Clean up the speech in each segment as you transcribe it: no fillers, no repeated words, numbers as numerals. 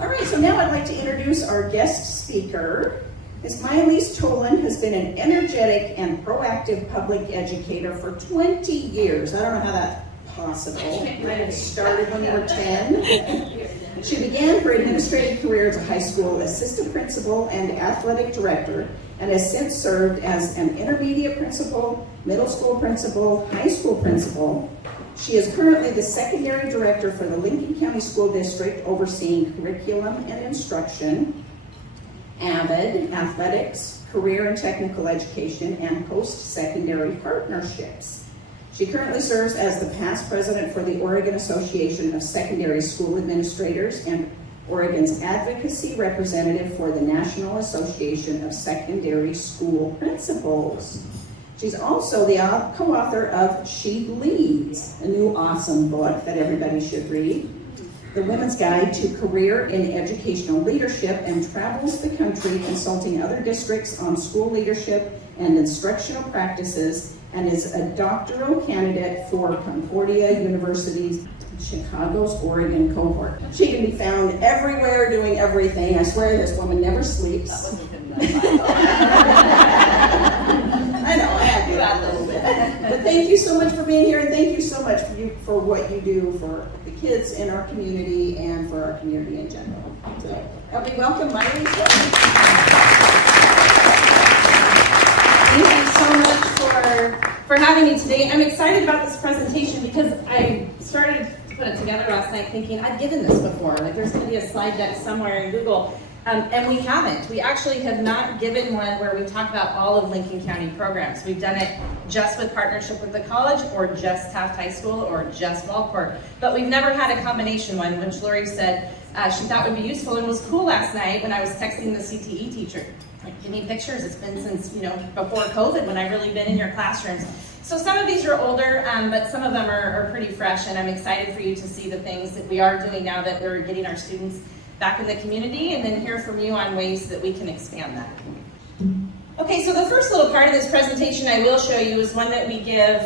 All right, so now I'd like to introduce our guest speaker. Ms. Majalise Tolan has been an energetic and proactive public educator for 20 years. I don't know how that's possible. Might have started when you were 10. She began her administrative career as a high school assistant principal and athletic director, and has since served as an intermediate principal, middle school principal, high school principal. She is currently the secondary director for the Lincoln County School District, overseeing curriculum and instruction, AVID, athletics, career and technical education, and post-secondary partnerships. She currently serves as the past president for the Oregon Association of Secondary School Administrators and Oregon's advocacy representative for the National Association of Secondary School Principals. She's also the co-author of She Leads, a new awesome book that everybody should read, The Women's Guide to Career in Educational Leadership, and travels the country consulting other districts on school leadership and instructional practices, and is a doctoral candidate for Concordia University's Chicago's Oregon cohort. She can be found everywhere doing everything. I swear this woman never sleeps. I know, I had to do that a little bit. But thank you so much for being here, and thank you so much for what you do for the kids in our community and for our community in general. So, help me welcome Majalise. Thank you so much for having me today. I'm excited about this presentation because I started to put it together last night thinking I've given this before. Like there's going to be a slide deck somewhere in Google. And we haven't. We actually have not given one where we talk about all of Lincoln County programs. We've done it just with partnership with the college, or just Taft High School, or just Walport. But we've never had a combination one, which Lori said she thought would be useful, and was cool last night when I was texting the CTE teacher. Like, give me pictures. It's been since, before COVID when I've really been in your classrooms. So some of these are older, but some of them are pretty fresh, and I'm excited for you to see the things that we are doing now that we're getting our students back in the community, and then hear from you on ways that we can expand that. Okay, so the first little part of this presentation I will show you is one that we give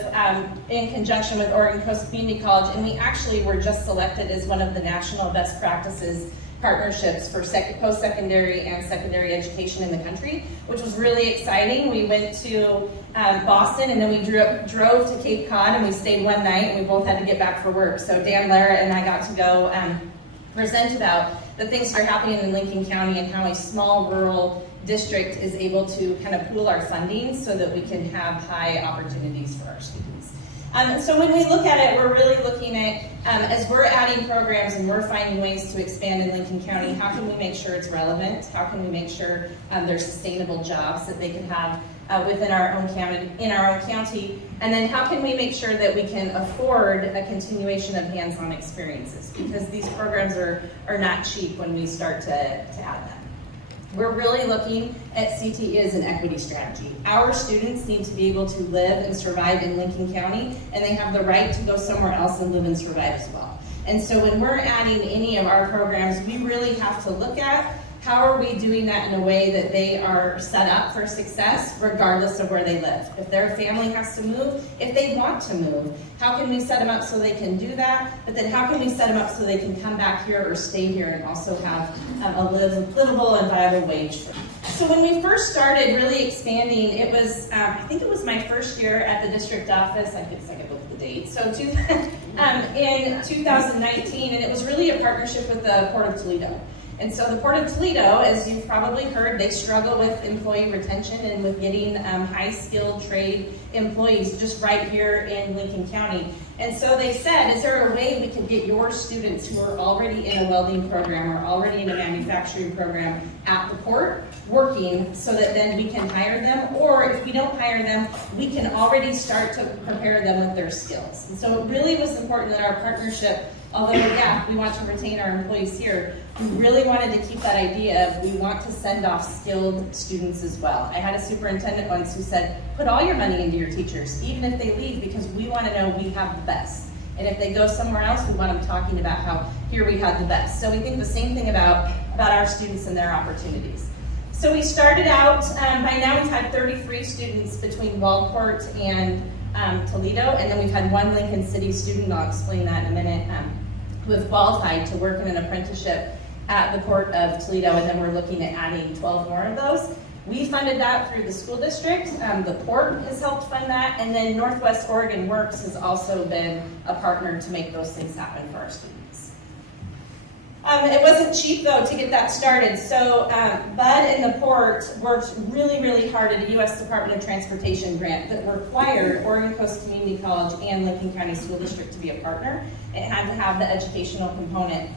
in conjunction with Oregon Coast Community College, and we actually were just selected as one of the national best practices partnerships for post-secondary and secondary education in the country, which was really exciting. We went to Boston, and then we drove to Cape Cod, and we stayed one night, and we both had to get back for work. So Dan, Lara, and I got to go present about the things that are happening in Lincoln County and how a small rural district is able to kind of pool our funding so that we can have high opportunities for our students. So when we look at it, we're really looking at, as we're adding programs and we're finding ways to expand in Lincoln County, how can we make sure it's relevant? How can we make sure there's sustainable jobs that they can have within our own county, in our own county? And then how can we make sure that we can afford a continuation of hands-on experiences? Because these programs are not cheap when we start to add them. We're really looking at CTE as an equity strategy. Our students need to be able to live and survive in Lincoln County, and they have the right to go somewhere else and live and survive as well. And so when we're adding any of our programs, we really have to look at how are we doing that in a way that they are set up for success regardless of where they live. If their family has to move, if they want to move, how can we set them up so they can do that? But then how can we set them up so they can come back here or stay here and also have a livable and viable wage for them? So when we first started really expanding, it was, I think it was my first year at the district office. I could look at the date. So in 2019, and it was really a partnership with the Port of Toledo. And so the Port of Toledo, as you've probably heard, they struggle with employee retention and with getting high-skilled trade employees just right here in Lincoln County. And so they said, is there a way we could get your students who are already in a welding program or already in a manufacturing program at the port working so that then we can hire them? Or if we don't hire them, we can already start to prepare them with their skills. And so it really was important that our partnership, although, yeah, we want to retain our employees here, we really wanted to keep that idea of we want to send off skilled students as well. I had a superintendent once who said, put all your money into your teachers, even if they leave, because we want to know we have the best. And if they go somewhere else, we want them talking about how here we have the best. So we think the same thing about our students and their opportunities. So we started out, by now we've had 33 students between Walport and Toledo, and then we've had one Lincoln City student, I'll explain that in a minute, who have qualified to work in an apprenticeship at the Port of Toledo, and then we're looking at adding 12 more of those. We funded that through the school district. The port has helped fund that, and then Northwest Oregon Works has also been a partner to make those things happen for our students. It wasn't cheap though to get that started, so Bud and the port worked really, really hard at a U.S. Department of Transportation grant that required Oregon Coast Community College and Lincoln County School District to be a partner. It had to have the educational component.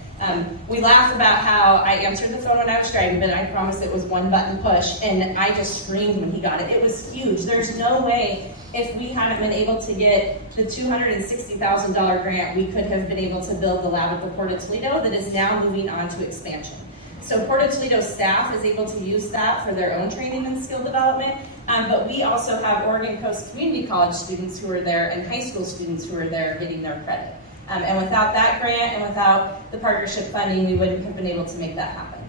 We laugh about how I answered the phone when I was driving, but I promise it was one button push, and I just screamed when he got it. It was huge. There's no way, if we hadn't been able to get the $260,000 grant, we could have been able to build the lab at the Port of Toledo that is now moving on to expansion. So Port of Toledo staff is able to use that for their own training and skill development, but we also have Oregon Coast Community College students who are there and high school students who are there getting their credit. And without that grant and without the partnership funding, we wouldn't have been able to make that happen.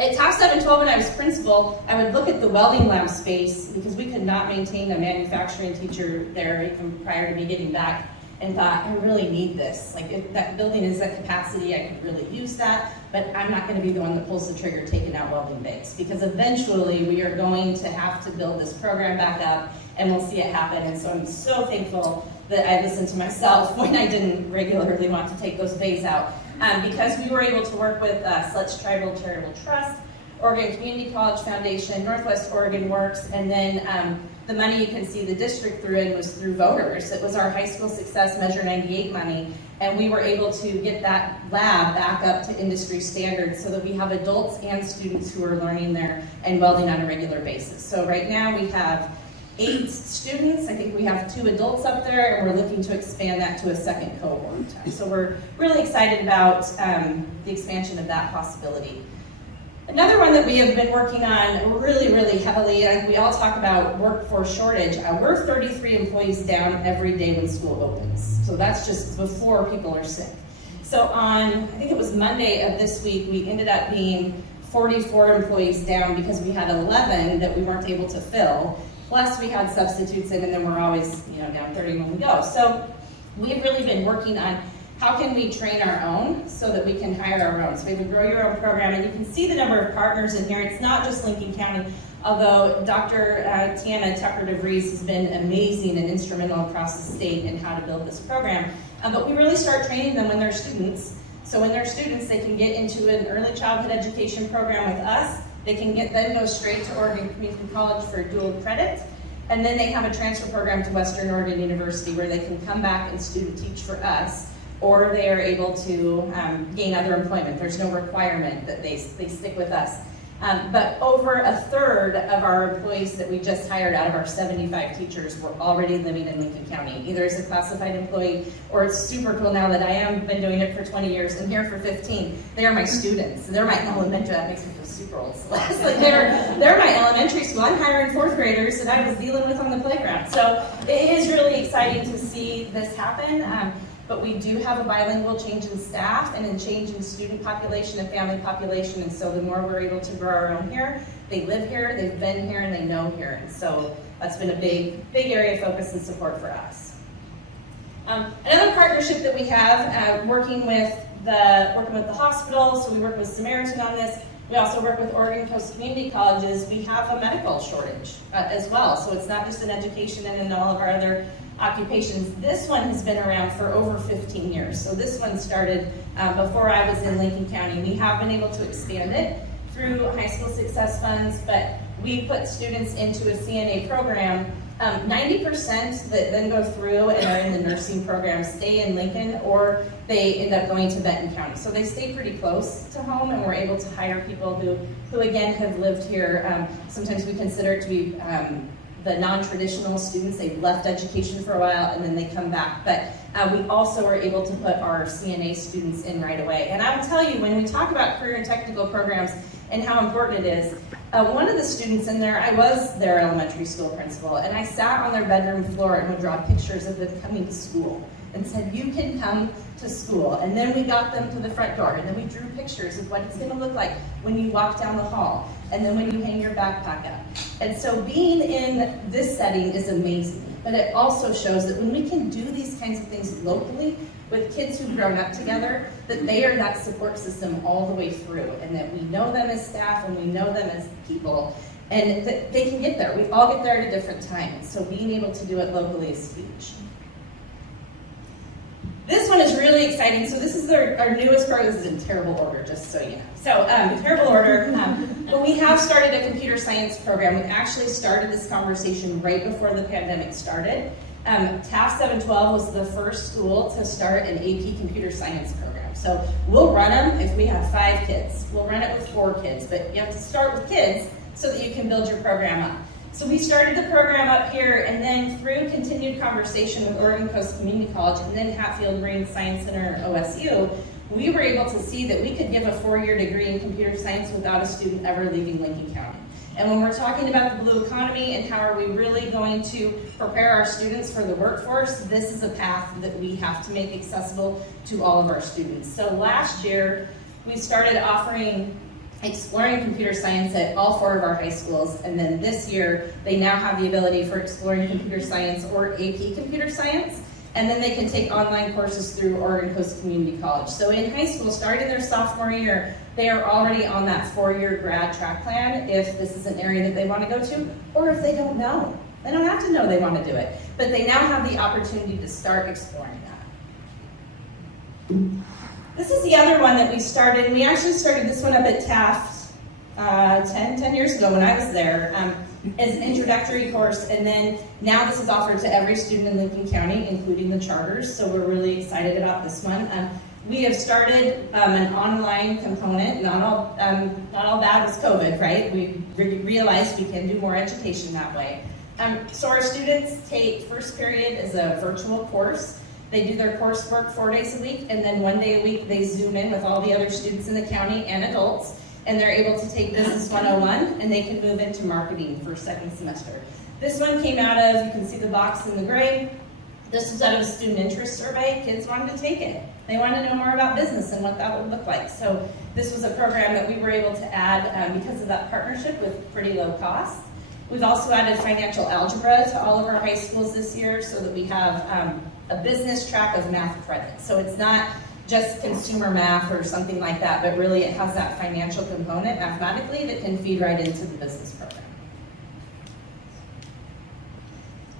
At TAF 712, when I was principal, I would look at the welding lab space because we could not maintain a manufacturing teacher there even prior to me getting back, and thought, I really need this. Like, if that building is at capacity, I could really use that, but I'm not going to be the one that pulls the trigger taking out welding bays, because eventually we are going to have to build this program back up, and we'll see it happen. And so I'm so thankful that I listened to myself when I didn't regularly want to take those bays out, because we were able to work with Sletch Tribal Charitable Trust, Oregon Community College Foundation, Northwest Oregon Works, and then the money you can see the district threw in was through voters. It was our High School Success Measure 98 money, and we were able to get that lab back up to industry standards so that we have adults and students who are learning there and welding on a regular basis. So right now we have 8 students. I think we have 2 adults up there, and we're looking to expand that to a second cohort. So we're really excited about the expansion of that possibility. Another one that we have been working on really, really heavily, and we all talk about workforce shortage. We're 33 employees down every day when school opens. So that's just before people are sick. So on, I think it was Monday of this week, we ended up being 44 employees down because we had 11 that we weren't able to fill. Plus we had substitutes in, and then we're always, down 30 when we go. So we've really been working on how can we train our own so that we can hire our own. So we have a Grow Your Own program, and you can see the number of partners in here. It's not just Lincoln County, although Dr. Tiana Tucker DeVries has been amazing and instrumental across the state in how to build this program. But we really start training them when they're students. So when they're students, they can get into an early childhood education program with us. They can then go straight to Oregon Community College for dual credit. And then they have a transfer program to Western Oregon University where they can come back and student teach for us, or they are able to gain other employment. There's no requirement that they stick with us. But over a third of our employees that we just hired out of our 75 teachers were already living in Lincoln County, either as a classified employee, or it's super cool now that I am been doing it for 20 years and here for 15. They are my students. They're my elementary. That makes me feel super old. Like they're my elementary school. I'm hiring 4th graders that I was dealing with on the playground. So it is really exciting to see this happen. But we do have a bilingual change in staff and a change in student population and family population, and so the more we're able to grow our own here, they live here, they've been here, and they know here, and so that's been a big area of focus and support for us. Another partnership that we have, working with the hospital, so we work with Samaritan on this. We also work with Oregon Coast Community Colleges. We have a medical shortage as well, so it's not just in education and in all of our other occupations. This one has been around for over 15 years. So this one started before I was in Lincoln County. We have been able to expand it through high school success funds, but we put students into a CNA program. 90% that then go through and are in the nursing program stay in Lincoln, or they end up going to Benton County. So they stay pretty close to home, and we're able to hire people who again have lived here. Sometimes we consider it to be the non-traditional students. They've left education for a while and then they come back. But we also are able to put our CNA students in right away. And I will tell you, when we talk about career and technical programs and how important it is, one of the students in there, I was their elementary school principal, and I sat on their bedroom floor and would draw pictures of them coming to school and said, you can come to school. And then we got them to the front door, and then we drew pictures of what it's gonna look like when you walk down the hall, and then when you hang your backpack up. And so being in this setting is amazing, but it also shows that when we can do these kinds of things locally, with kids who've grown up together, that they are that support system all the way through, and that we know them as staff and we know them as people, and that they can get there. We all get there at a different time, so being able to do it locally is huge. This one is really exciting. So this is our newest program. This is in terrible order, just so you know. So terrible order, but we have started a computer science program. We actually started this conversation right before the pandemic started. TAF 712 was the first school to start an AP computer science program. So we'll run them if we have 5 kids. We'll run it with 4 kids, but you have to start with kids so that you can build your program up. So we started the program up here, and then through continued conversation with Oregon Coast Community College and then Hatfield Marine Science Center, OSU, we were able to see that we could give a 4-year degree in computer science without a student ever leaving Lincoln County. And when we're talking about the blue economy and how are we really going to prepare our students for the workforce, this is a path that we have to make accessible to all of our students. So last year, we started offering exploring computer science at all 4 of our high schools, and then this year they now have the ability for exploring computer science or AP computer science, and then they can take online courses through Oregon Coast Community College. So in high school, starting their sophomore year, they are already on that 4-year grad track plan if this is an area that they want to go to, or if they don't know. They don't have to know they want to do it, but they now have the opportunity to start exploring that. This is the other one that we started. We actually started this one up at Taft 10 years ago when I was there as an introductory course, and then now this is offered to every student in Lincoln County, including the charters, so we're really excited about this one. We have started an online component. Not all bad was COVID, right? We realized we can do more education that way. So our students take first period as a virtual course. They do their coursework 4 days a week, and then 1 day a week they Zoom in with all the other students in the county and adults, and they're able to take Business 101, and they can move into marketing for 2nd semester. This one came out of, you can see the box in the gray, this was out of a student interest survey. Kids wanted to take it. They wanted to know more about business and what that would look like. So this was a program that we were able to add because of that partnership with pretty low cost. We've also added financial algebra to all of our high schools this year so that we have a business track of math credits. So it's not just consumer math or something like that, but really it has that financial component mathematically that can feed right into the business program.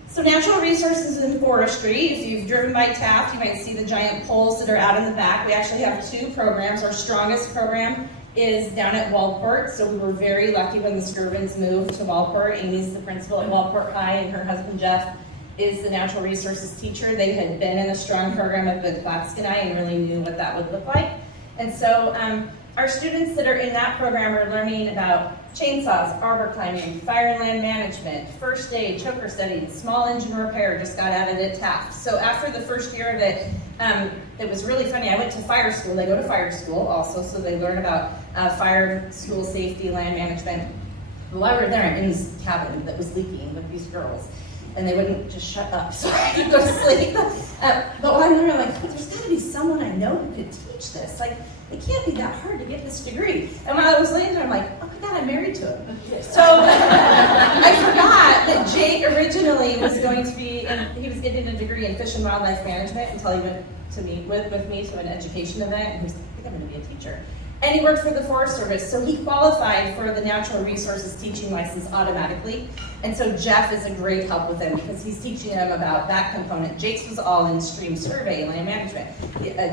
So natural resources and forestry. If you've driven by Taft, you might see the giant poles that are out in the back. We actually have 2 programs. Our strongest program is down at Waldport, so we were very lucky when the Skirvins moved to Waldport. Amy's the principal at Waldport High, and her husband Jeff is the natural resources teacher. They had been in a strong program at the Gladskin and really knew what that would look like. And so our students that are in that program are learning about chainsaws, arbor climbing, fire and land management, first aid, choker setting, small engine repair just got added at Taft. So after the first year of it, it was really funny. I went to fire school. They go to fire school also, so they learn about fire, school safety, land management. While we were there, I'm in this cabin that was leaking with these girls, and they wouldn't just shut up so I could go to sleep. But while I'm there, I'm like, there's got to be someone I know who could teach this. Like, it can't be that hard to get this degree. And when I was laying there, I'm like, oh my God, I'm married to him. So I forgot that Jake originally was going to be, and he was getting a degree in fish and wildlife management until he went to meet with me to an education event, and he was like, I think I'm going to be a teacher. And he worked for the Forest Service, so he qualified for the Natural Resources teaching license automatically. And so Jeff is a great help with him because he's teaching him about that component. Jake's was all in stream survey, land management.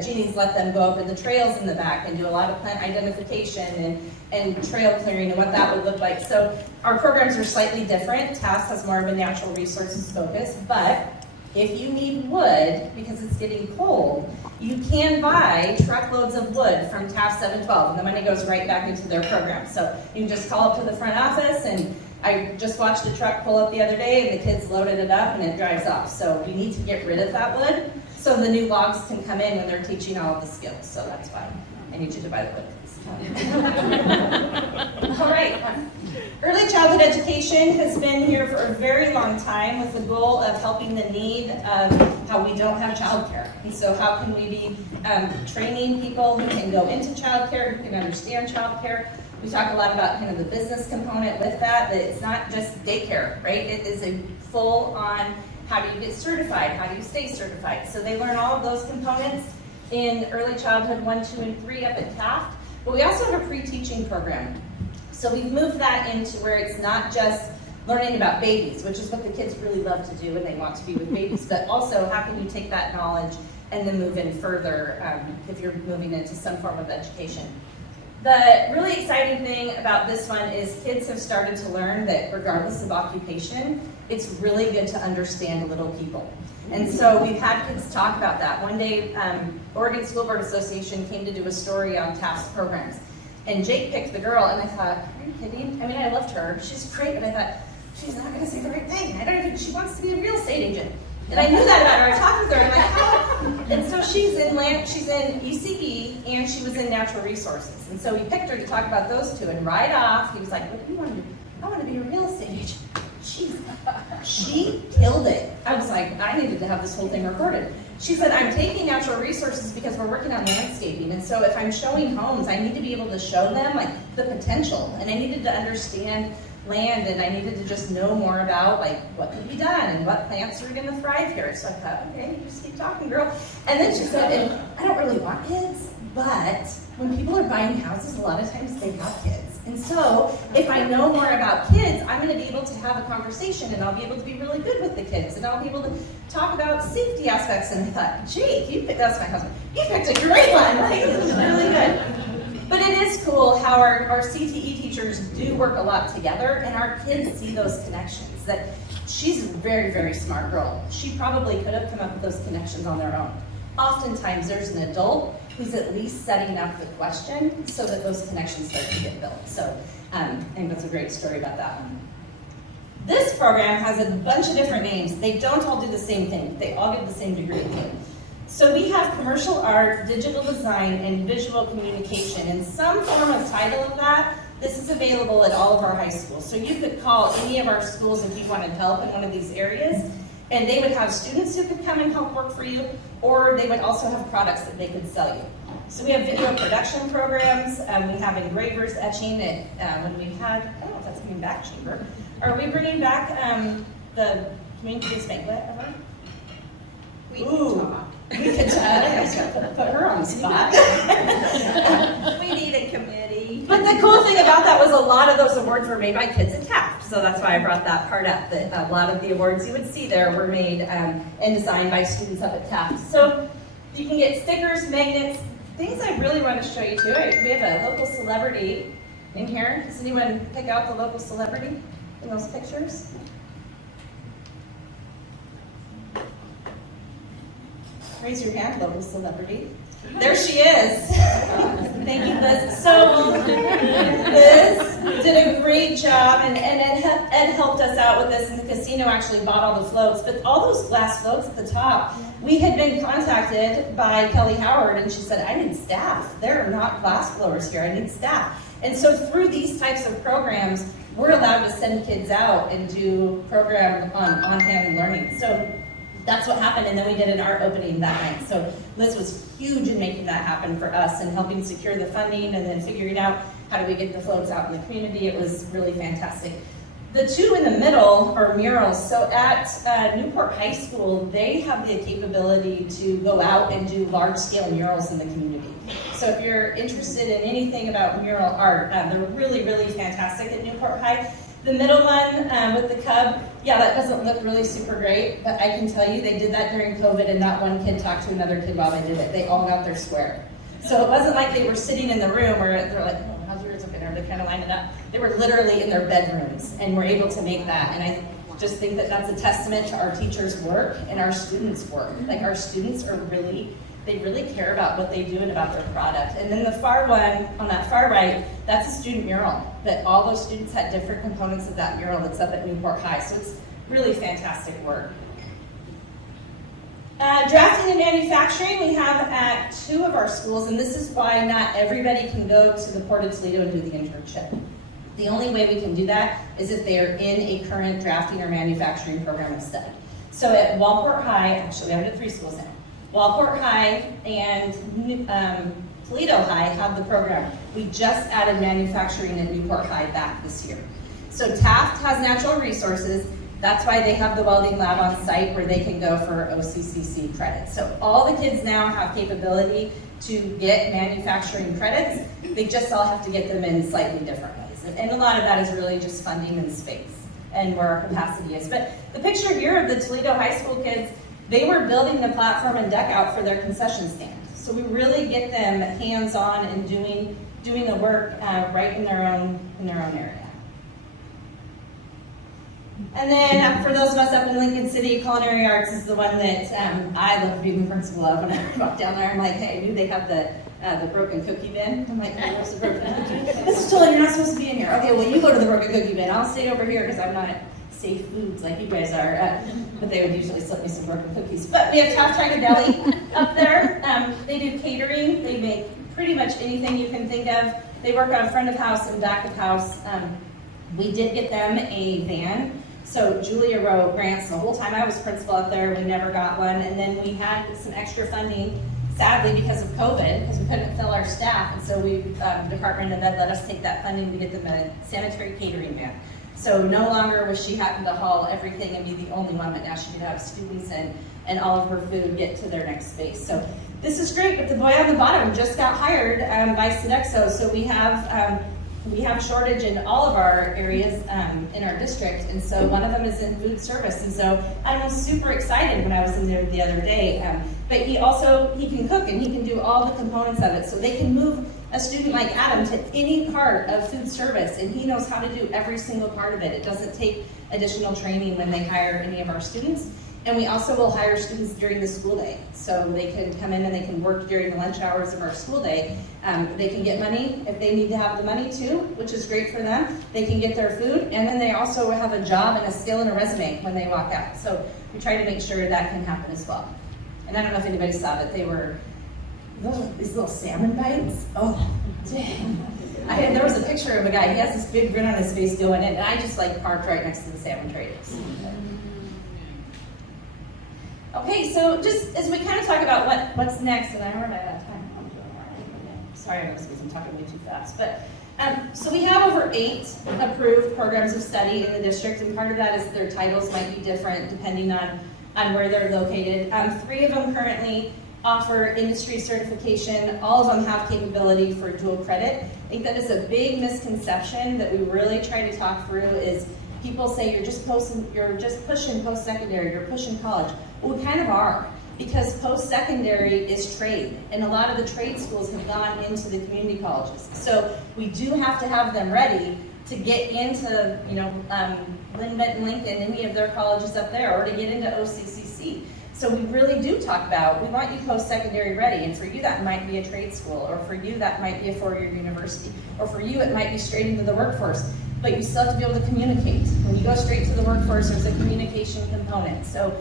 Jeannie's let them go up in the trails in the back and do a lot of plant identification and trail clearing and what that would look like. So our programs are slightly different. TASC has more of a natural resources focus, but if you need wood, because it's getting cold, you can buy truckloads of wood from TAF 712, and the money goes right back into their program. So you can just call up to the front office, and I just watched a truck pull up the other day, and the kids loaded it up, and it drives off. So we need to get rid of that wood, so the new logs can come in when they're teaching all of the skills. So that's why I need you to buy the wood. All right. Early childhood education has been here for a very long time with the goal of helping the need of how we don't have childcare. And so how can we be training people who can go into childcare, who can understand childcare. We talk a lot about kind of the business component with that it's not just daycare, right? It is a full-on How do you get certified? How do you stay certified? So they learn all of those components in early childhood 1, 2, and 3 up at Taft. But we also have a pre-teaching program. So we've moved that into where it's not just learning about babies, which is what the kids really love to do and they want to be with babies, but also how can you take that knowledge and then move in further if you're moving into some form of education. The really exciting thing about this one is kids have started to learn that regardless of occupation, it's really good to understand little people. And so we've had kids talk about that. One day, Oregon School Board Association came to do a story on Taft's programs. And Jake picked the girl, and I thought, are you kidding? I mean, I loved her. She's great, but I thought, she's not going to say the right thing. I don't even, she wants to be a real estate agent. And I knew that about her. I talked with her, and I'm like, how? And so she's in ECE, and she was in natural resources. And so we picked her to talk about those two, and right off, he was like, what do you want to do? I want to be a real estate agent. She killed it. I was like, I needed to have this whole thing recorded. She said, I'm taking natural resources because we're working on landscaping. And so if I'm showing homes, I need to be able to show them like the potential. And I needed to understand land, and I needed to just know more about like what could be done and what plants are going to thrive here. So I thought, okay, you just keep talking, girl. And then she said, and I don't really want kids, but when people are buying houses, a lot of times they have kids. And so if I know more about kids, I'm going to be able to have a conversation, and I'll be able to be really good with the kids, and I'll be able to talk about safety aspects. And I thought, Jake, that's my husband, you picked a great one. Like, this is really good. But it is cool how our CTE teachers do work a lot together, and our kids see those connections. That she's a very, very smart girl. She probably could have come up with those connections on their own. Oftentimes there's an adult who's at least setting up the question so that those connections start to get built. So I think that's a great story about that one. This program has a bunch of different names. They don't all do the same thing. They all get the same degree. So we have commercial art, digital design, and visual communication. In some form of title of that, this is available at all of our high schools. So you could call any of our schools if you wanted help in one of these areas, and they would have students who could come and help work for you, or they would also have products that they could sell you. So we have video production programs, we have engravers, etching, when we had, I don't know if that's coming back, Chamber. Are we bringing back the community banquet ever? We can talk. We could put her on the spot. We need a committee. But the cool thing about that was a lot of those awards were made by kids at Taft. So that's why I brought that part up, that a lot of the awards you would see there were made and designed by students up at Taft. So you can get stickers, magnets, things I really want to show you too. We have a local celebrity in here. Does anyone pick out the local celebrity in those pictures? Raise your hand, local celebrity. There she is. Thank you, Liz. So Liz did a great job, and Ed helped us out with this, and the casino actually bought all the floats. But all those glass floats at the top, we had been contacted by Kelly Howard, and she said, I need staff. There are not glass blowers here. I need staff. And so through these types of programs, we're allowed to send kids out and do program on-hand learning. So that's what happened, and then we did an art opening that night. So Liz was huge in making that happen for us and helping secure the funding and then figuring out how do we get the floats out in the community. It was really fantastic. The two in the middle are murals. So at Newport High School, they have the capability to go out and do large-scale murals in the community. So if you're interested in anything about mural art, they're really, really fantastic at Newport High. The middle one with the cub, yeah, that doesn't look really super great, but I can tell you they did that during COVID, and not one kid talked to another kid while they did it. They all got their square. So it wasn't like they were sitting in the room where they're like, oh, how's yours looking? Or they kind of lined it up. They were literally in their bedrooms and were able to make that. And I just think that that's a testament to our teachers' work and our students' work. Like, our students are they really care about what they do and about their product. And then the far one, on that far right, that's a student mural. That all those students had different components of that mural that's up at Newport High. So it's really fantastic work. Drafting and manufacturing we have at 2 of our schools, and this is why not everybody can go to the Port of Toledo and do the internship. The only way we can do that is if they are in a current drafting or manufacturing program of study. So at Walport High, actually I'm at 3 schools now, Walport High and Toledo High have the program. We just added manufacturing at Newport High back this year. So Taft has natural resources, That's why they have the welding lab on site where they can go for OCCC credits. So all the kids now have capability to get manufacturing credits. They just all have to get them in slightly different ways. And a lot of that is really just funding and space and where our capacity is. But the picture here of the Toledo High School kids, they were building the platform and deck out for their concession stand. So we really get them hands-on and doing the work right in their own area. And then for those of us up in Lincoln City, culinary arts is the one that I love being the principal of. When I walk down there, I'm like, hey, I knew they have the broken cookie bin. I'm like, hey, what's the broken cookie? Mrs. Tolan, you're not supposed to be in here. Okay, well, you go to the broken cookie bin. I'll stay over here because I'm not at Safe Foods like you guys are. But they would usually slip me some broken cookies. But we have Top Tiger Deli up there. They do catering. They make pretty much anything you can think of. They work on front of house and back of house. We did get them a van. So Julia wrote grants the whole time I was principal up there. We never got one. And then we had some extra funding, sadly, because of COVID, because we couldn't fill our staff. And so Department of Ed let us take that funding to get them a sanitary catering van. So no longer was she having to haul everything and be the only one, but now she could have students and all of her food get to their next space. So this is great, but the boy on the bottom just got hired by Sodexo. So we have a shortage in all of our areas in our district, and so one of them is in food service. And so I was super excited when I was in there the other day. But he can cook and he can do all the components of it. So they can move a student like Adam to any part of food service, and he knows how to do every single part of it. It doesn't take additional training when they hire any of our students. And we also will hire students during the school day. So they can come in and they can work during the lunch hours of our school day. They can get money if they need to have the money too, which is great for them. They can get their food, and then they also have a job and a skill and a resume when they walk out. So we try to make sure that can happen as well. And I don't know if anybody saw that they were these little salmon bites. Oh, dang. There was a picture of a guy, he has this big grin on his face going in, and I just parked right next to the salmon traders. Okay, so just as we kind of talk about what's next, and I remember that time. Sorry, I'm talking way too fast. But so we have over 8 approved programs of study in the district, and part of that is their titles might be different depending on where they're located. 3 of them currently offer industry certification. All of them have capability for dual credit. I think that is a big misconception that we really try to talk through. Is people say you're just pushing post-secondary, you're pushing college. Well, we kind of are, because post-secondary is trade, and a lot of the trade schools have gone into the community colleges. So we do have to have them ready to get into, Lynn Benton Lincoln, any of their colleges up there, or to get into OCCC. So we really do talk about, we want you post-secondary ready, and for you that might be a trade school, or for you that might be a 4-year university, or for you it might be straight into the workforce, but you still have to be able to communicate. When you go straight to the workforce, there's a communication component. So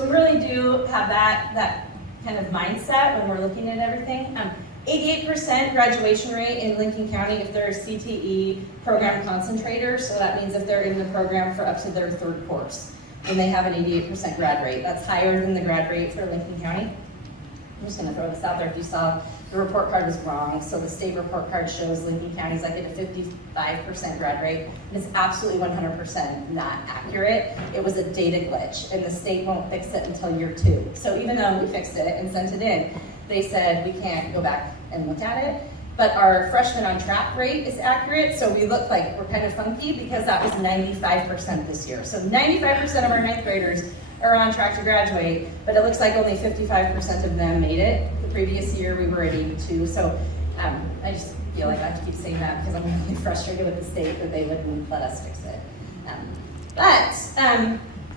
we really do have that kind of mindset when we're looking at everything. 88% graduation rate in Lincoln County if they're a CTE program concentrator, so that means if they're in the program for up to their 3rd course. And they have an 88% grad rate. That's higher than the grad rate for Lincoln County. I'm just going to throw this out there. If you saw, the report card was wrong. So the state report card shows Lincoln County's at a 55% grad rate. It's absolutely 100% not accurate. It was a data glitch, and the state won't fix it until year 2. So even though we fixed it and sent it in, they said we can't go back and look at it. But our freshman on track rate is accurate, so we look like we're kind of funky because that was 95% this year. So 95% of our 9th graders are on track to graduate, but it looks like only 55% of them made it. The previous year we were at 82, so I just feel like I have to keep saying that because I'm really frustrated with the state that they wouldn't let us fix it.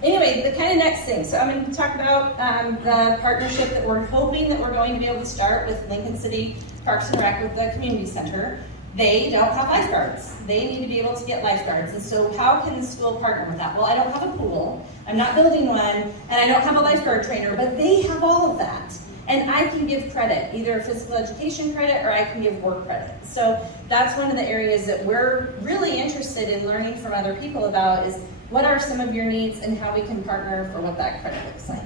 Anyway, the kind of next thing. So I'm going to talk about the partnership that we're hoping that we're going to be able to start with Lincoln City Parks and Rec with the community center. They don't have lifeguards. They need to be able to get lifeguards. And so how can the school partner with that? Well, I don't have a pool, I'm not building one, and I don't have a lifeguard trainer, but they have all of that. And I can give credit, either physical education credit or I can give work credit. So that's one of the areas that we're really interested in learning from other people about is what are some of your needs and how we can partner for what that credit looks like.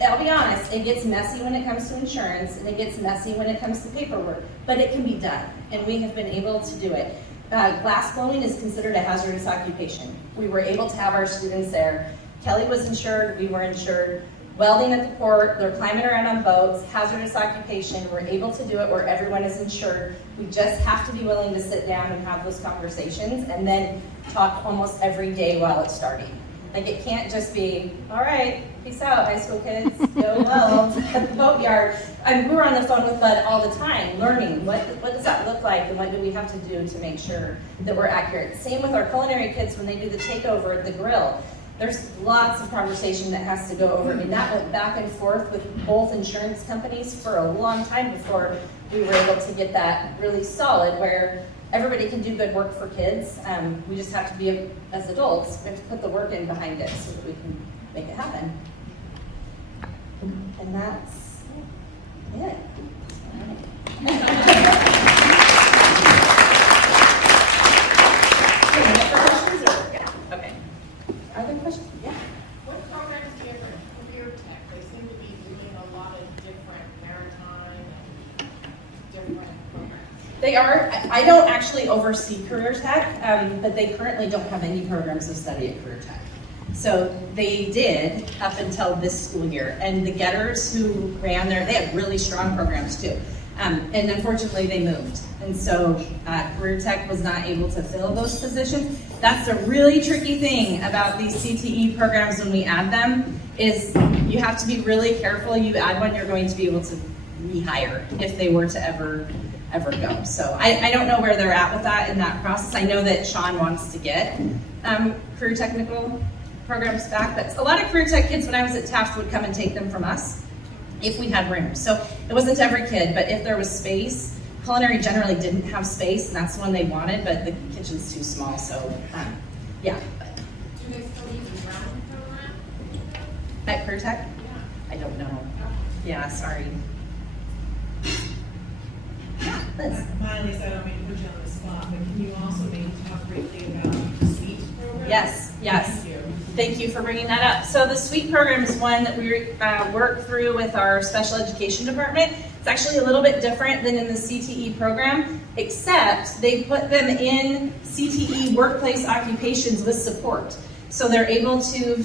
I'll be honest, it gets messy when it comes to insurance, and it gets messy when it comes to paperwork, but it can be done, and we have been able to do it. Glass blowing is considered a hazardous occupation. We were able to have our students there. Kelly was insured, we were insured. Welding at the port, they're climbing around on boats, hazardous occupation. We're able to do it where everyone is insured. We just have to be willing to sit down and have those conversations and then talk almost every day while it's starting. Like, it can't just be, all right, peace out, high school kids, go weld at the boatyard. And we were on the phone with Bud all the time, learning what does that look like and what do we have to do to make sure that we're accurate. Same with our culinary kids when they do the takeover at the grill. There's lots of conversation that has to go over, and that went back and forth with both insurance companies for a long time before we were able to get that really solid where everybody can do good work for kids. We just have to be, as adults, we have to put the work in behind it so that we can make it happen. And that's it. Okay. Are there questions? Yeah. What programs do you have in career tech? They seem to be doing a lot of different maritime and different programs. They are. I don't actually oversee career tech, but they currently don't have any programs of study at career tech. So they did up until this school year. And the Getters who ran there, they had really strong programs too. And unfortunately they moved. And so career tech was not able to fill those positions. That's the really tricky thing about these CTE programs when we add them is you have to be really careful. You add one, you're going to be able to rehire if they were to ever go. So I don't know where they're at with that in that process. I know that Sean wants to get career technical programs back, but a lot of career tech kids when I was at Taft would come and take them from us if we had room. So it wasn't every kid, but if there was space, culinary generally didn't have space, and that's the one they wanted, but the kitchen's too small, so yeah. Do they still use a ground program? At career tech? Yeah. I don't know. Yeah, sorry. Liz. Majalise, I don't mean to put you on the spot, but can you also maybe talk briefly about the SWEET program? Yes. Thank you. Thank you for bringing that up. So the SWEET program is one that we work through with our special education department. It's actually a little bit different than in the CTE program, except they put them in CTE workplace occupations with support. So they're able to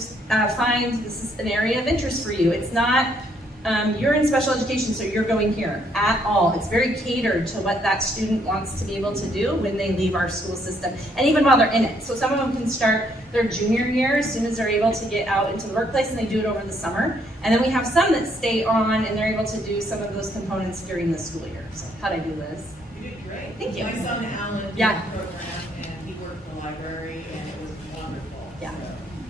find, this is an area of interest for you. It's not, you're in special education, so you're going here at all. It's very catered to what that student wants to be able to do when they leave our school system, and even while they're in it. So some of them can start their junior year as soon as they're able to get out into the workplace, and they do it over the summer. And then we have some that stay on, and they're able to do some of those components during the school year. So how'd I do, Liz? You did great. Thank you. My son Alan did Yeah. the program, and he worked in the library, and it was wonderful. Yeah. So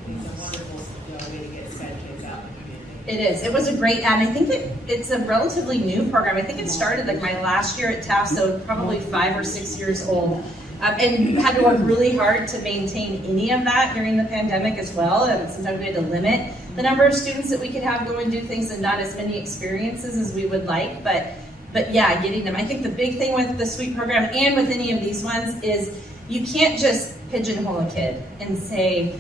it's a wonderful way to get SED kids out in the community. It is. It was a great, and I think it's a relatively new program. I think it started like my last year at Taft, so probably 5 or 6 years old. And had to work really hard to maintain any of that during the pandemic as well. And sometimes we had to limit the number of students that we could have go and do things and not as many experiences as we would like. But yeah, getting them. I think the big thing with the SWEET program and with any of these ones is you can't just pigeonhole a kid and say,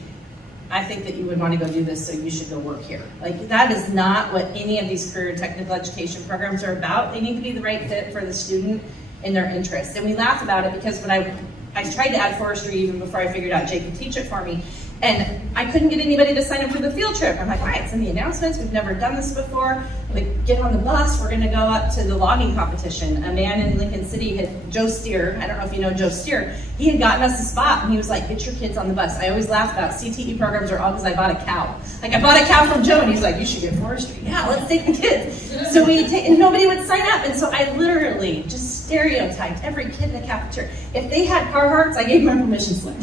I think that you would want to go do this, so you should go work here. Like, that is not what any of these career technical education programs are about. They need to be the right fit for the student and their interests. And we laugh about it because when I tried to add forestry even before I figured out Jake could teach it for me, and I couldn't get anybody to sign up for the field trip. I'm like, all right, it's in the announcements. We've never done this before. Like, get on the bus. We're going to go up to the logging competition. A man in Lincoln City, Joe Steer, I don't know if you know Joe Steer, he had gotten us a spot, and he was like, get your kids on the bus. I always laugh about CTE programs are all because I bought a cow. Like, I bought a cow from Joe, and he's like, you should get forestry. Yeah, let's take the kids. So and nobody would sign up. And so I literally just stereotyped every kid in the cafeteria. If they had Carhartts, I gave them a permission slip. You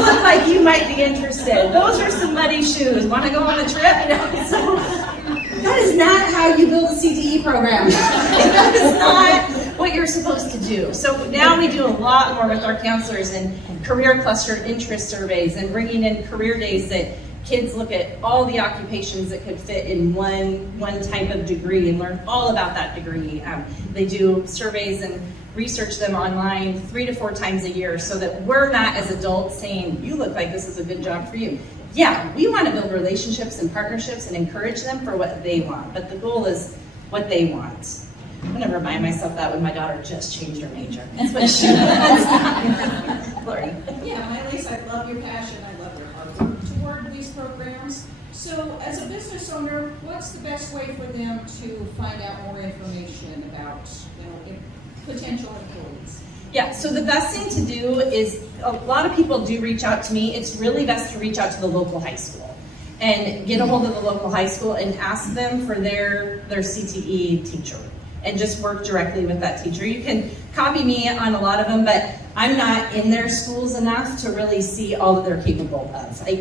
look like you might be interested. Those are some muddy shoes. Want to go on a trip? You know? So that is not how you build a CTE program. That is not what you're supposed to do. So now we do a lot more with our counselors and career clustered interest surveys and bringing in career days that kids look at all the occupations that could fit in one type of degree and learn all about that degree. They do surveys and research them online 3 to 4 times a year so that we're not as adults saying, you look like this is a good job for you. Yeah, we want to build relationships and partnerships and encourage them for what they want, but the goal is what they want. I never remind myself that when my daughter just changed her major. That's what she does. Lori. Yeah, Majalise, I love your passion, I love your hard work toward these programs. So as a business owner, what's the best way for them to find out more information about, potential employees? Yeah, so the best thing to do is, a lot of people do reach out to me. It's really best to reach out to the local high school and get a hold of the local high school and ask them for their CTE teacher and just work directly with that teacher. You can copy me on a lot of them, but I'm not in their schools enough to really see all that they're capable of. Like,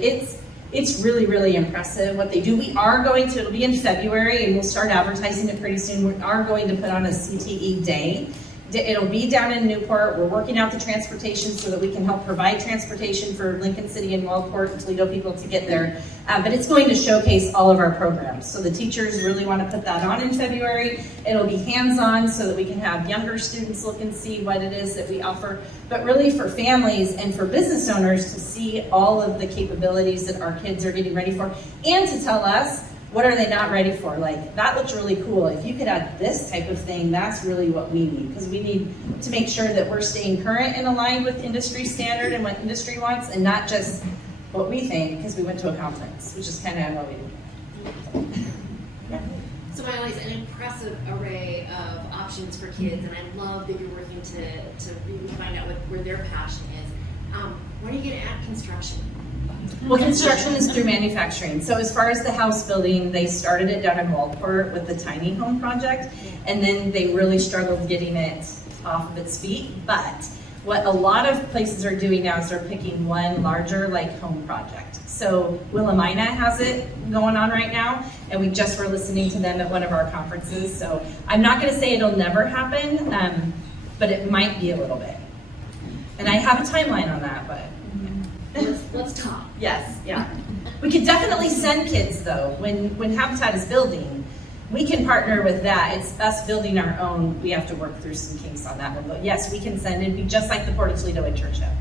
it's really, really impressive what they do. We are going to, it'll be in February, and we'll start advertising it pretty soon. We are going to put on a CTE day. It'll be down in Newport. We're working out the transportation so that we can help provide transportation for Lincoln City and Wellport and Toledo people to get there. But it's going to showcase all of our programs. So the teachers really want to put that on in February. It'll be hands-on so that we can have younger students look and see what it is that we offer. But really for families and for business owners to see all of the capabilities that our kids are getting ready for, and to tell us, what are they not ready for? Like, that looks really cool. If you could add this type of thing, that's really what we need, because we need to make sure that we're staying current and aligned with industry standard and what industry wants, and not just what we think because we went to a conference, which is kind of what we do. Yeah. So Majalise, an impressive array of options for kids, and I love that you're working to really find out where their passion is. When are you going to add construction? Well, construction is through manufacturing. So as far as the house building, they started it down in Wellport with the tiny home project, and then they really struggled getting it off of its feet. But what a lot of places are doing now is they're picking one larger home project. So Willamina has it going on right now, and we just were listening to them at one of our conferences. So I'm not going to say it'll never happen, but it might be a little bit. And I have a timeline on that, but. Let's talk. Yes, yeah. We could definitely send kids though. When Habitat is building, we can partner with that. It's us building our own. We have to work through some kinks on that one. But yes, we can send. It'd be just like the Port of Toledo internship.